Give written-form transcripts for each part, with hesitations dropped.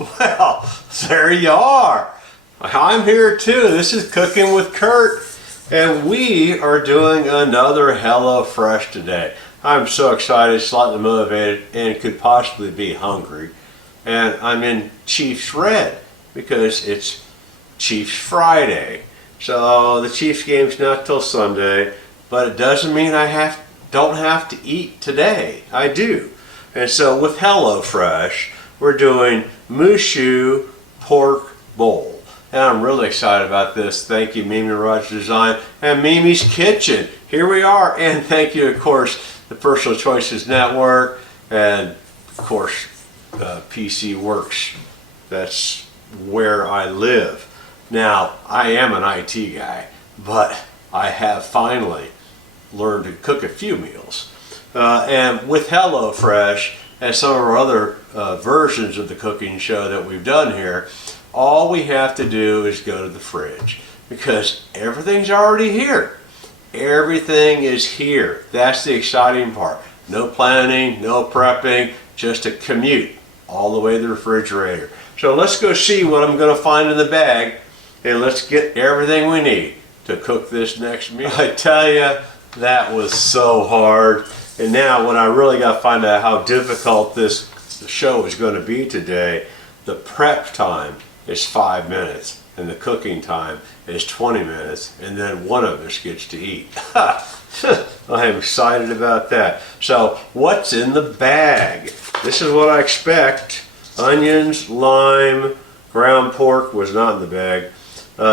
Well, there you are. I'm here too. This is Cooking with Kurt, and we are doing another HelloFresh today. I'm so excited, slightly motivated, and could possibly be hungry. And I'm in Chiefs red because it's Chiefs Friday. So the Chiefs game's not till Sunday, but it doesn't mean I don't have to eat today. I do. And so with HelloFresh, we're doing Mushu pork bowl. And I'm really excited about this. Thank you, Mimi Rogers Design and Mimi's Kitchen. Here we are. And thank you, of course, the Personal Choices Network and, of course, PCworks. That's where I live. Now, I am an IT guy, but I have finally learned to cook a few meals. And with HelloFresh and some of our other versions of the cooking show that we've done here, all we have to do is go to the fridge because everything's already here. Everything is here. That's the exciting part. No planning, no prepping, just a commute all the way to the refrigerator. So let's go see what I'm going to find in the bag, and let's get everything we need to cook this next meal. I tell you, that was so hard. And now when I really got to find out how difficult this show is going to be today, the prep time is 5 minutes and the cooking time is 20 minutes, and then one of us gets to eat. I am excited about that. So what's in the bag? This is what I expect. Onions, lime, ground pork was not in the bag,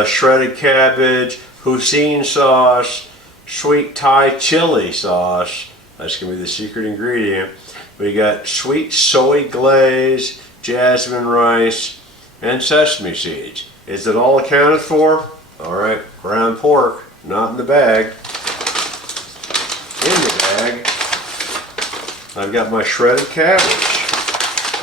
shredded cabbage, hoisin sauce, sweet Thai chili sauce. That's going to be the secret ingredient. We got sweet soy glaze, jasmine rice, and sesame seeds. Is it all accounted for? All right, ground pork, not in the bag. In the bag, I've got my shredded cabbage.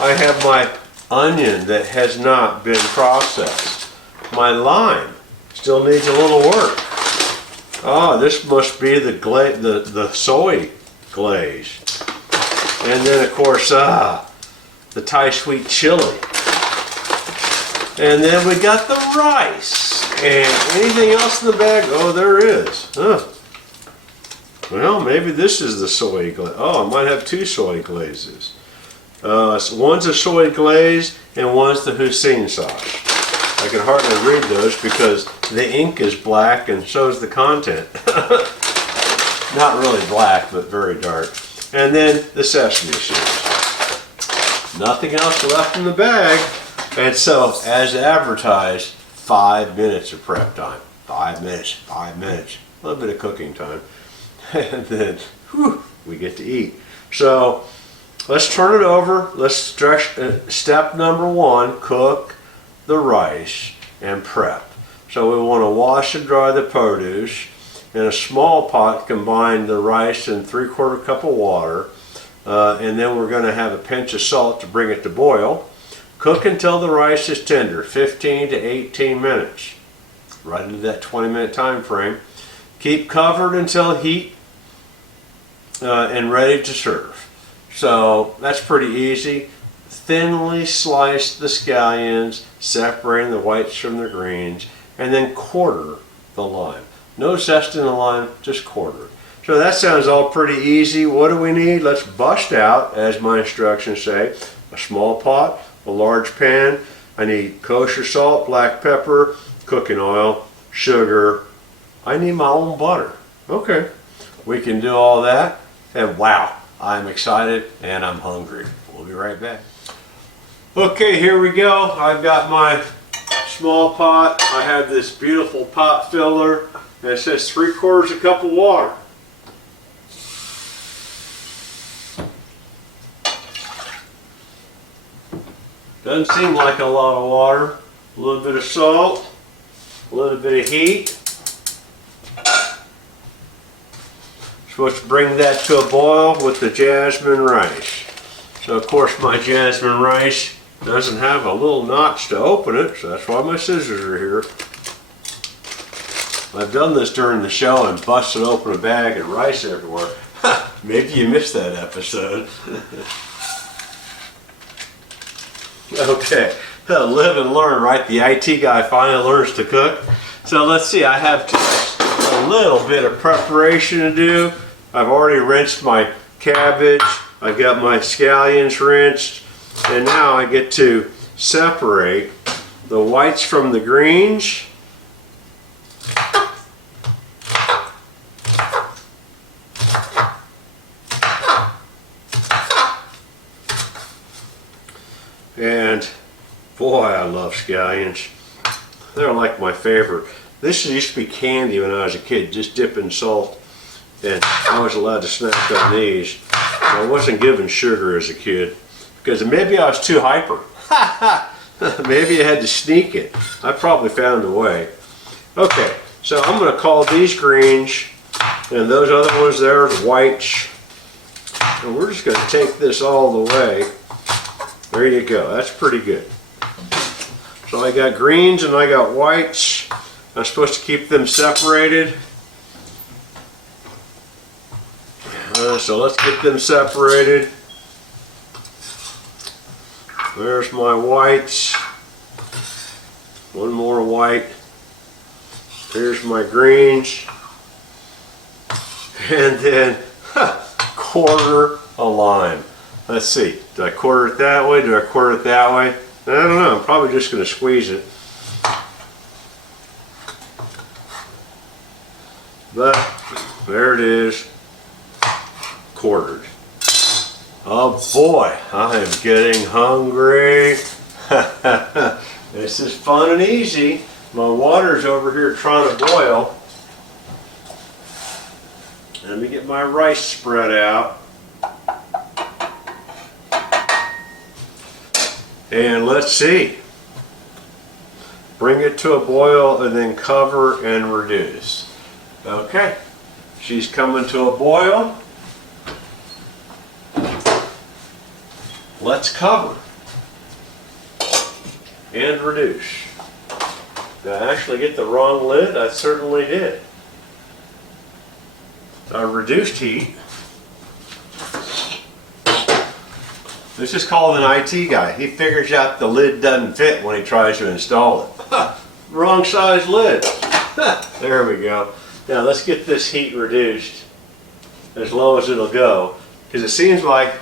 I have my onion that has not been processed. My lime still needs a little work. Ah, this must be the soy glaze. And then of course, the Thai sweet chili. And then we got the rice. And anything else in the bag? Oh, there is. Well, maybe this is the soy glaze. Oh, I might have two soy glazes. So one's a soy glaze and one's the hoisin sauce. I can hardly read those because the ink is black and so is the content. Not really black, but very dark. And then the sesame seeds. Nothing else left in the bag. And so, as advertised, 5 minutes of prep time. 5 minutes, 5 minutes. A little bit of cooking time. And then, whew, we get to eat. So, let's turn it over. Let's step number 1, cook the rice and prep. So we want to wash and dry the produce. In a small pot, combine the rice and 3/4 cup of water. And then we're going to have a pinch of salt to bring it to boil. Cook until the rice is tender, 15 to 18 minutes. Right into that 20-minute time frame. Keep covered until heat and ready to serve. So that's pretty easy. Thinly slice the scallions, separating the whites from the greens, and then quarter the lime. No zest in the lime, just quarter. So that sounds all pretty easy. What do we need? Let's bust out, as my instructions say, a small pot, a large pan. I need kosher salt, black pepper, cooking oil, sugar. I need my own butter. Okay, we can do all that. And wow, I'm excited and I'm hungry. We'll be right back. Okay, here we go. I've got my small pot. I have this beautiful pot filler. And it says 3/4 cup of water. Doesn't seem like a lot of water. A little bit of salt, a little bit of heat. Supposed to bring that to a boil with the jasmine rice. So of course my jasmine rice doesn't have a little notch to open it, so that's why my scissors are here. I've done this during the show and busted open a bag and rice everywhere. Maybe you missed that episode. Okay, live and learn, right? The IT guy finally learns to cook. So let's see, I have just a little bit of preparation to do. I've already rinsed my cabbage, I've got my scallions rinsed, and now I get to separate the whites from the greens. And boy, I love scallions. They're like my favorite. This used to be candy when I was a kid, just dip in salt. And I was allowed to snack on these. I wasn't given sugar as a kid because maybe I was too hyper. Maybe I had to sneak it. I probably found a way. Okay, so I'm going to call these greens and those other ones there the whites. And we're just going to take this all the way. There you go, that's pretty good. So I got greens and I got whites. I'm supposed to keep them separated. So let's get them separated. There's my whites. One more white. Here's my greens. And then quarter a lime. Let's see, do I quarter it that way? Do I quarter it that way? I don't know, I'm probably just going to squeeze it. But there it is, quartered. Oh boy, I am getting hungry. This is fun and easy. My water's over here trying to boil. Let me get my rice spread out. And let's see. Bring it to a boil and then cover and reduce. Okay, she's coming to a boil. Let's cover and reduce. Did I actually get the wrong lid? I certainly did. I reduced heat. This is called an IT guy. He figures out the lid doesn't fit when he tries to install it. Wrong size lid. There we go. Now let's get this heat reduced as low as it'll go, because it seems like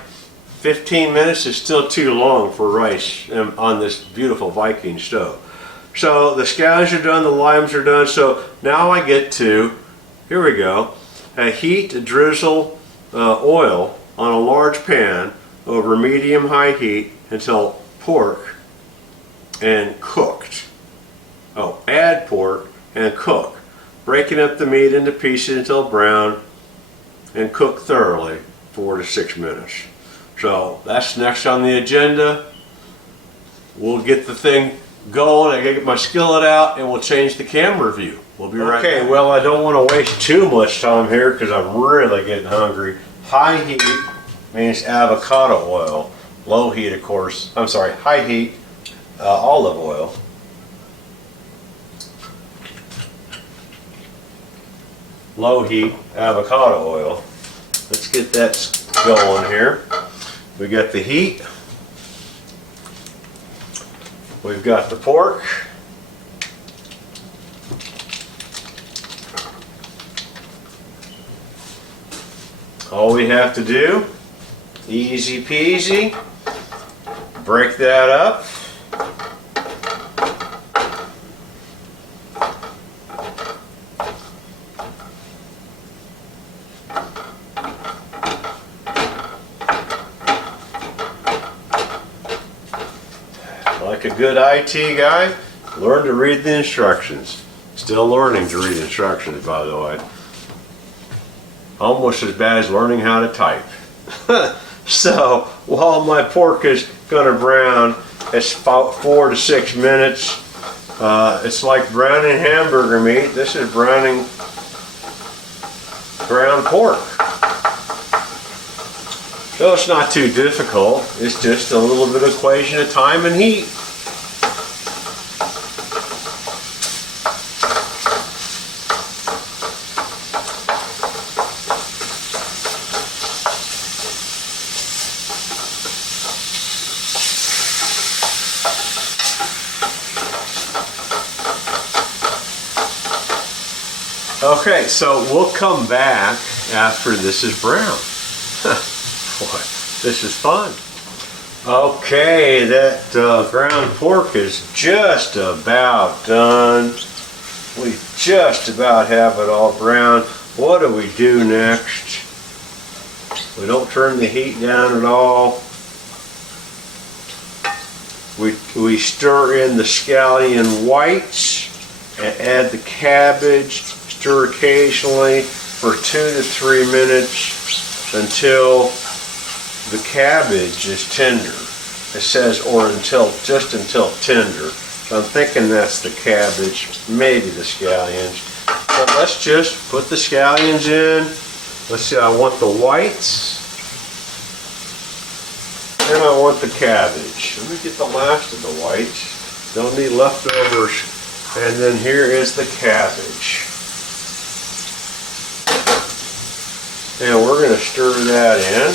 15 minutes is still too long for rice on this beautiful Viking stove. So the scallions are done, the limes are done, so now I get to, here we go, heat a drizzle oil on a large pan over medium-high heat until pork and cooked. Oh, add pork and cook, breaking up the meat into pieces until brown and cook thoroughly 4 to 6 minutes. So that's next on the agenda. We'll get the thing going. I gotta get my skillet out and we'll change the camera view. We'll be right back. Okay, well, I don't want to waste too much time here because I'm really getting hungry. High heat means avocado oil. Low heat, of course, I'm sorry, high heat olive oil. Low heat avocado oil. Let's get that going here. We got the heat. We've got the pork. All we have to do, easy peasy, break that up. Like a good IT guy, learn to read the instructions. Still learning to read instructions, by the way. Almost as bad as learning how to type. So while my pork is going to brown, it's about 4 to 6 minutes. It's like browning hamburger meat. This is browning ground pork. So it's not too difficult. It's just a little bit of equation of time and heat. Okay, so we'll come back after this is brown. Boy, this is fun. Okay, that ground pork is just about done. We just about have it all brown. What do we do next? We don't turn the heat down at all. We stir in the scallion whites and add the cabbage. Stir occasionally for 2 to 3 minutes until the cabbage is tender. It says just until tender. So I'm thinking that's the cabbage, maybe the scallions. So let's just put the scallions in. Let's see, I want the whites. And I want the cabbage. Let me get the last of the whites. Don't need leftovers. And then here is the cabbage. And we're going to stir that in,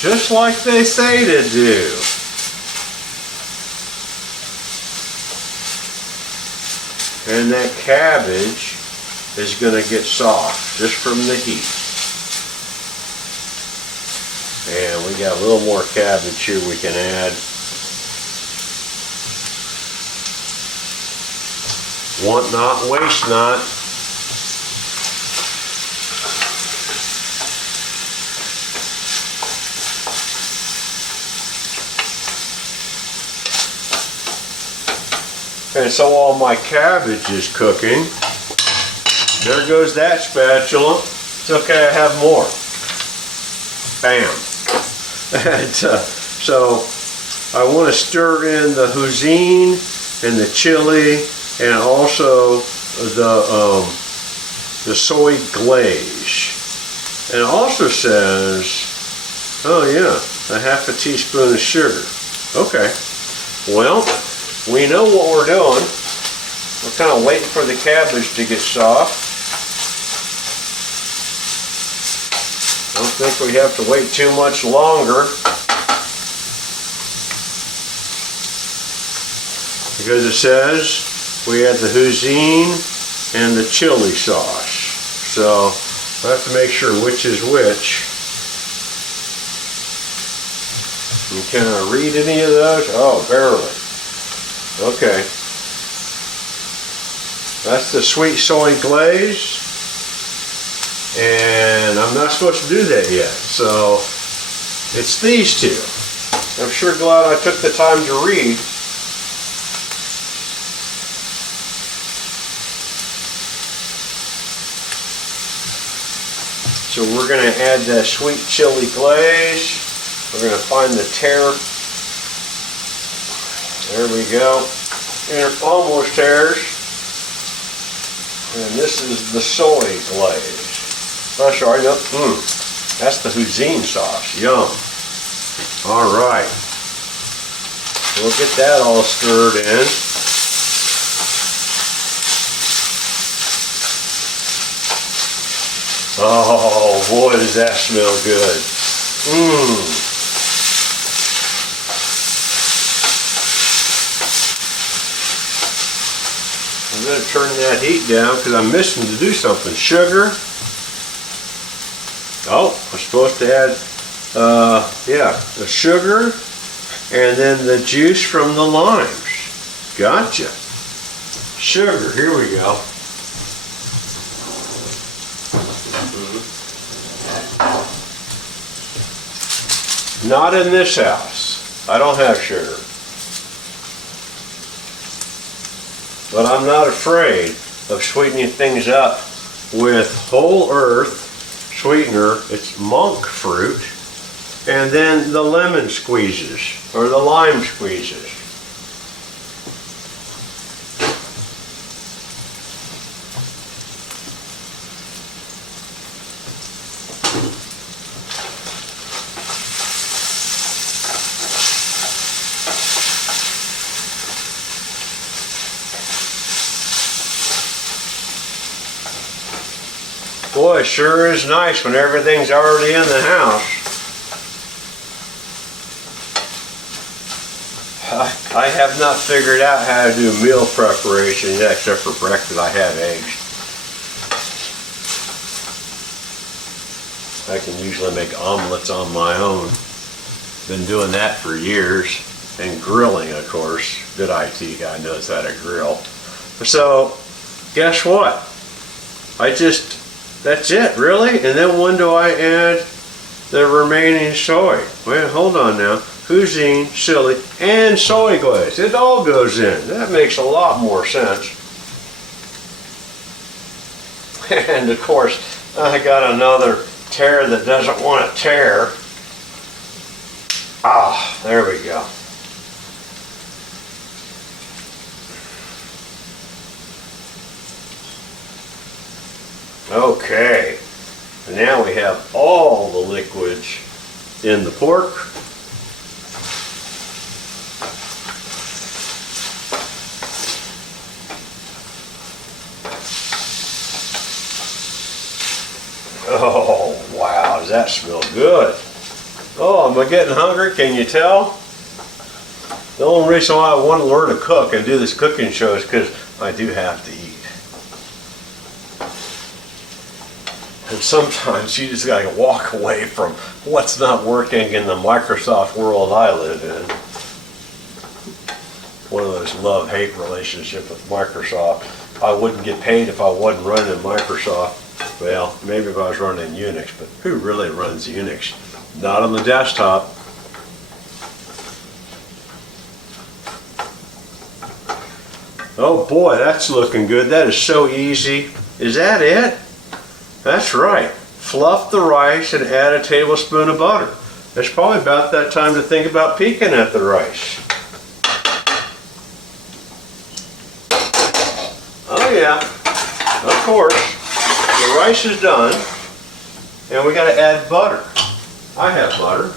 just like they say to do. And that cabbage is going to get soft just from the heat. And we got a little more cabbage here we can add. Want not, waste not. And so while my cabbage is cooking, there goes that spatula. It's okay, I have more. Bam. And so I want to stir in the hoisin and the chili and also the soy glaze. And it also says, oh yeah, a half a teaspoon of sugar. Okay, well, we know what we're doing. We're kind of waiting for the cabbage to get soft. I don't think we have to wait too much longer, because it says we add the hoisin and the chili sauce. So I have to make sure which is which. And can I read any of those? Oh, barely. Okay, that's the sweet soy glaze, and I'm not supposed to do that yet, so it's these two. I'm sure glad I took the time to read. So we're going to add that sweet chili glaze. We're going to find the tear. There we go. And it almost tears. And this is the soy glaze. Oh, sorry, no. That's the hoisin sauce. Yum. All right. We'll get that all stirred in. Oh, boy, does that smell good. I'm going to turn that heat down because I'm missing to do something. Sugar. Oh, I'm supposed to add, the sugar and then the juice from the limes. Gotcha. Sugar, here we go. Not in this house. I don't have sugar. But I'm not afraid of sweetening things up with whole earth sweetener. It's monk fruit. And then the lemon squeezes, or the lime squeezes. Boy, it sure is nice when everything's already in the house. I have not figured out how to do meal preparation yet, except for breakfast. I have eggs. I can usually make omelets on my own. Been doing that for years. And grilling, of course. Good IT guy knows how to grill. So, guess what? That's it, really? And then when do I add the remaining soy? Wait, hold on now. Cuisine, chili, and soy glaze. It all goes in. That makes a lot more sense. And of course, I got another tear that doesn't want to tear. Ah, there we go. Okay, and now we have all the liquids in the pork. Oh, wow, does that smell good? Oh, am I getting hungry? Can you tell? The only reason why I want to learn to cook and do this cooking show is because I do have to eat. And sometimes you just gotta walk away from what's not working in the Microsoft world I live in. One of those love-hate relationship with Microsoft. I wouldn't get paid if I wasn't running Microsoft. Well, maybe if I was running Unix, but who really runs Unix? Not on the desktop. Oh boy, that's looking good. That is so easy. Is that it? That's right. Fluff the rice and add a tablespoon of butter. It's probably about that time to think about peeking at the rice. Oh yeah, of course. The rice is done, and we got to add butter. I have butter.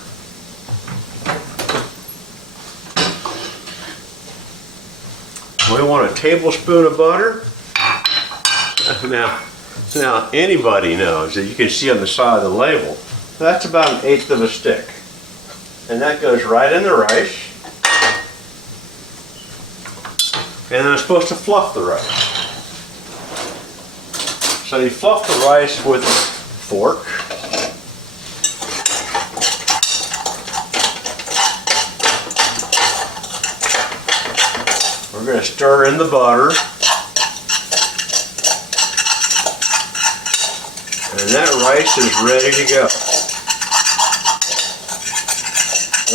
We want a tablespoon of butter. Now anybody knows that you can see on the side of the label, that's about 1/8 of a stick. And that goes right in the rice. And then I'm supposed to fluff the rice. So you fluff the rice with a fork. We're going to stir in the butter. And that rice is ready to go.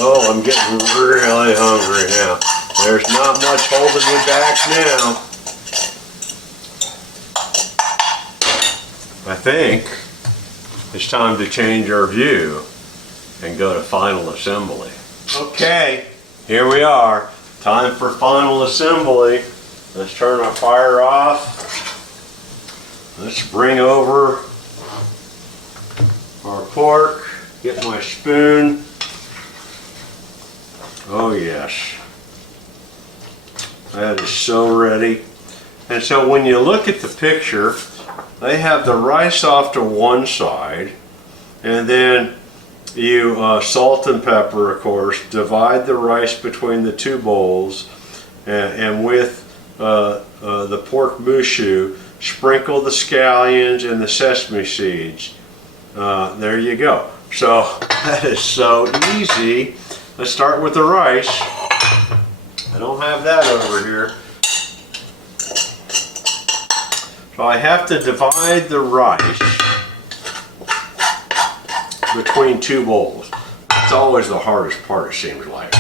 Oh, I'm getting really hungry now. There's not much holding me back now. I think it's time to change our view and go to final assembly. Okay, here we are. Time for final assembly. Let's turn our fire off. Let's bring over our pork. Get my spoon. Oh yes. That is so ready. And so when you look at the picture, they have the rice off to one side, and then you salt and pepper, of course, divide the rice between the two bowls, and with the pork moushu, sprinkle the scallions and the sesame seeds. There you go. So that is so easy. Let's start with the rice. I don't have that over here. So I have to divide the rice between two bowls. It's always the hardest part, it seems like.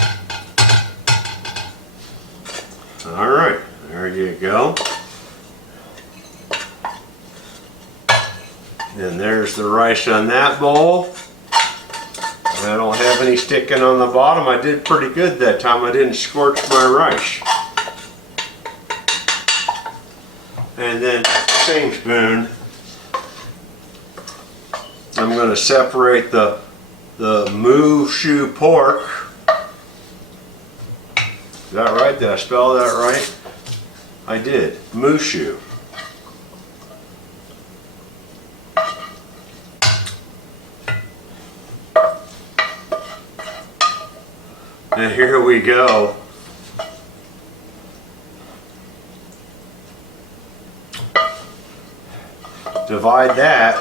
All right, there you go. And there's the rice on that bowl. I don't have any sticking on the bottom. I did pretty good that time. I didn't scorch my rice. And then, same spoon, I'm going to separate the moushu pork. Is that right? Did I spell that right? I did. Moushu. And here we go. Divide that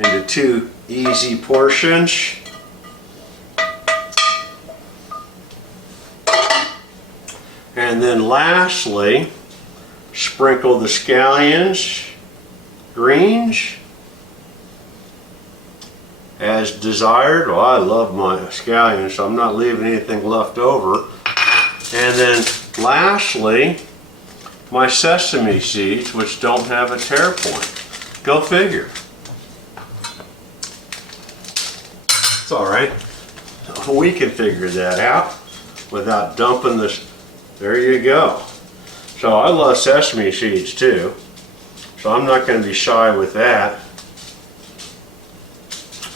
into 2 easy portions. And then lastly, sprinkle the scallions, greens, as desired. Well, I love my scallions, so I'm not leaving anything left over. And then lastly, my sesame seeds, which don't have a tear point. Go figure. It's all right. We can figure that out without dumping this. There you go. So I love sesame seeds too, so I'm not going to be shy with that.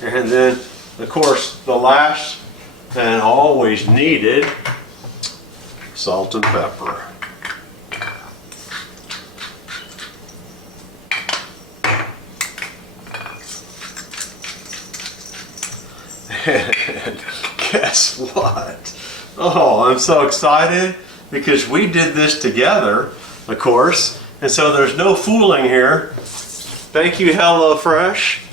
And then, of course, the last and always needed, salt and pepper. And guess what? Oh, I'm so excited because we did this together, of course, and so there's no fooling here. Thank you, HelloFresh,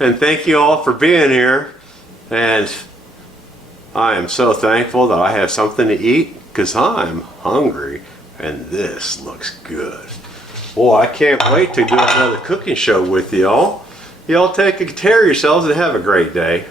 and thank you all for being here. And I am so thankful that I have something to eat because I'm hungry, and this looks good. Boy, I can't wait to do another cooking show with y'all. Y'all take care of yourselves and have a great day.